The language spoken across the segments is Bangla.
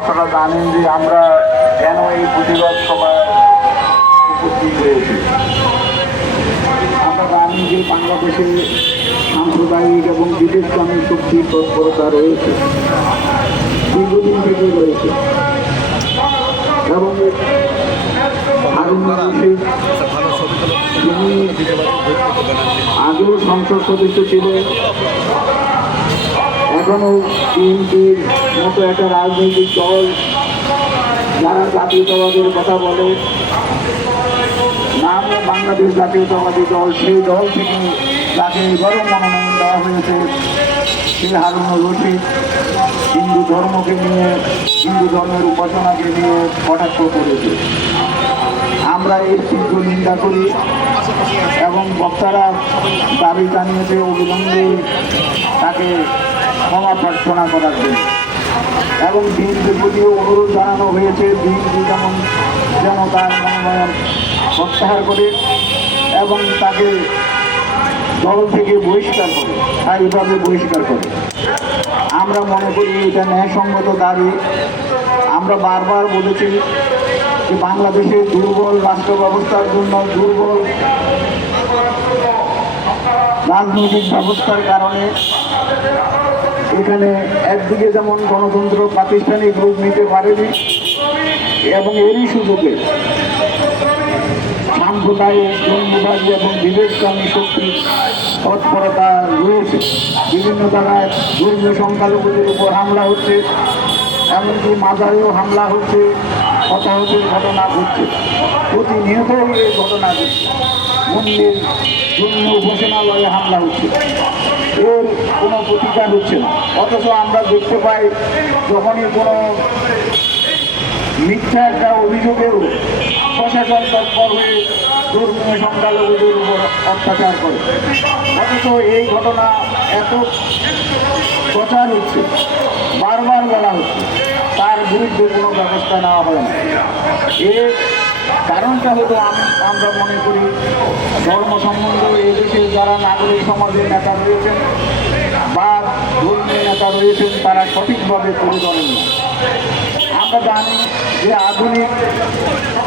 আপনারা জানেন যে আমরা কেন এই প্রতিবাদ সভায় উপস্থিত হয়েছি। আমরা জানি যে বাংলাদেশে সাম্প্রদায়িক এবং বিদেশগামী শক্তির তৎপরতা রয়েছে, দীর্ঘদিন থেকে রয়েছে। এবং যিনি আগেও সংসদ সদস্য ছিলেন, এখনো বিএনপির মতো একটা রাজনৈতিক দল যারা জাতীয়তাবাদের কথা বলে, নাম বাংলাদেশ জাতীয়তাবাদী দল, সেই দল থেকে তাকে এবারও মনোনয়ন দেওয়া হয়েছে। সেই হারুনুর রশিদ হিন্দু ধর্মকে নিয়ে, হিন্দু ধর্মের উপাসনাকে নিয়ে কটাক্ষ করেছে। আমরা এর তীব্র নিন্দা করি এবং বক্তারা দাবি জানিয়েছে অবিলম্বে তাকে ক্ষমা প্রার্থনা করার জন্য এবং বিএনপির প্রতিও অনুরোধ জানানো হয়েছে বিএনপি যেন তার মনোনয়ন প্রত্যাহার করে এবং তাকে দল থেকে বহিষ্কার করে, স্থায়ীভাবে বহিষ্কার করে। আমরা মনে করি এটা ন্যায়সঙ্গত দাবি। আমরা বারবার বলেছি যে বাংলাদেশের দুর্বল রাষ্ট্র ব্যবস্থার জন্য, দুর্বল রাজনৈতিক ব্যবস্থার কারণে এখানে একদিকে যেমন গণতন্ত্র প্রাতিষ্ঠানিক রূপ নিতে পারেনি এবং এরই সুযোগে সাম্প্রদায়িক জঙ্গিবাদী এবং বিদেশগামী শক্তির তৎপরতা রয়েছে। বিভিন্ন জায়গায় ধর্মীয় সংখ্যালঘুদের উপর হামলা হচ্ছে, এমনকি মাজারেও হামলা হচ্ছে, হতাহতের ঘটনা ঘটছে, প্রতিনিয়তই এই ঘটনা ঘটছে। মন্দির, ধর্মীয় উপাসনালয়ে হামলা হচ্ছে, এর কোনো প্রতিকার হচ্ছে না। অথচ আমরা দেখতে পাই যখনই কোনো মিথ্যা একটা অভিযোগেও প্রশাসন তৎপর হয়ে ধর্মীয় সংখ্যালঘুদের উপর অত্যাচার করে। অথচ এই ঘটনা এত প্রচার হচ্ছে, বারবার বলা হচ্ছে, তার বিরুদ্ধে কোনো ব্যবস্থা নেওয়া হয় না। এর কারণটা হলো আমরা মনে করি ধর্ম সম্বন্ধে এদেশে যারা নাগরিক সমাজের নেতা রয়েছেন বা ধর্মীয় নেতা রয়েছেন তারা সঠিকভাবে তুলে ধরেন না। আমরা জানি যে আধুনিক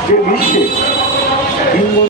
যে বিশ্বে হিন্দু